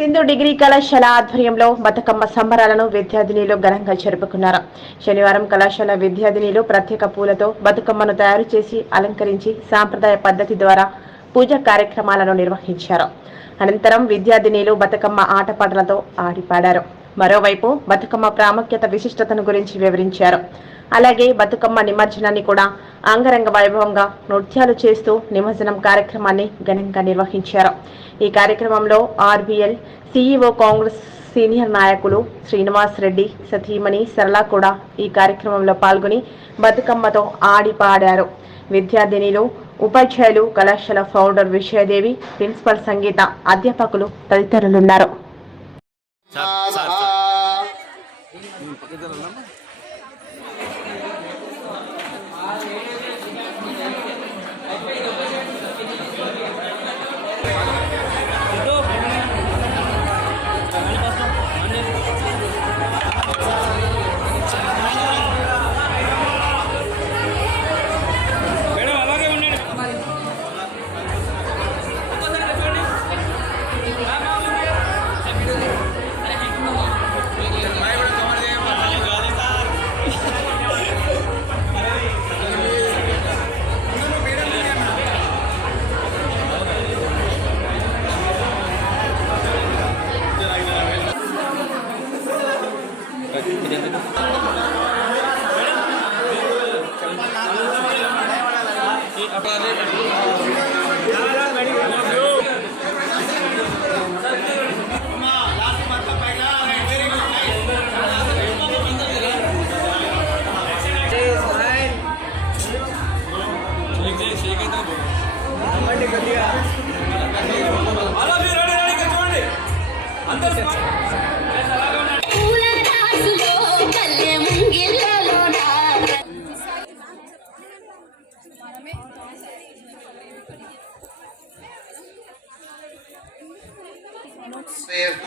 Sindhu degree కళాశాల ఆధ్వర్యంలో బతుకమ్మ సంబరాలను విద్యార్థినిలు ఘనంగా జరుపుకున్నారు. శనివారం కళాశాల విద్యార్థినిలు ప్రత్యేక పూలతో బతుకమ్మను తయారు చేసి అలంకరించి సాంప్రదాయ పద్ధతి ద్వారా పూజా కార్యక్రమాలను నిర్వహించారు. అనంతరం విద్యార్థినిలు బతుకమ్మ ఆటపాటలతో ఆడిపాడారు. మరోవైపు బతుకమ్మ ప్రాముఖ్యత విశిష్టతను గురించి వివరించారు. అలాగే బతుకమ్మ నిమజ్జనాన్ని కూడా అంగరంగ వైభవంగా నృత్యాలు చేస్తూ నిమజ్జనం కార్యక్రమాన్ని ఘనంగా నిర్వహించారు. ఈ కార్యక్రమంలో ఆర్బీఎల్ సిఇఓ కాంగ్రెస్ సీనియర్ నాయకులు శ్రీనివాస్ రెడ్డి సతీమణి సరళ కూడా ఈ కార్యక్రమంలో పాల్గొని బతుకమ్మతో ఆడిపాడారు. విద్యార్థినిలు, ఉపాధ్యాయులు, కళాశాల ఫౌండర్ విజయదేవి, ప్రిన్సిపల్ సంగీత, అధ్యాపకులు తదితరులున్నారు.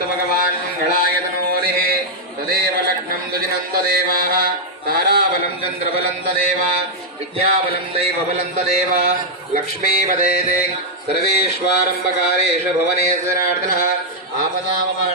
भगवान् मंगलायतनोरिः तदेव लग्नं दुजिनं तदेव ताराबलं चन्द्रबलं तदेव विद्याबलं दैवबलं तदेव लक्ष्मीपदेते सर्वेश्वारम्भकारेषु भुवनेश्वरार्थिनः आपदामपा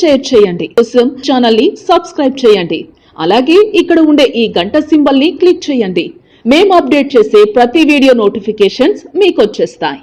షేర్ చేయండి. కోసం ఛానల్ ని సబ్స్క్రైబ్ చేయండి. అలాగే ఇక్కడ ఉండే ఈ గంట సింబల్ ని క్లిక్ చేయండి. మేము అప్డేట్ చేసే ప్రతి వీడియో నోటిఫికేషన్స్ మీకు వచ్చేస్తాయి.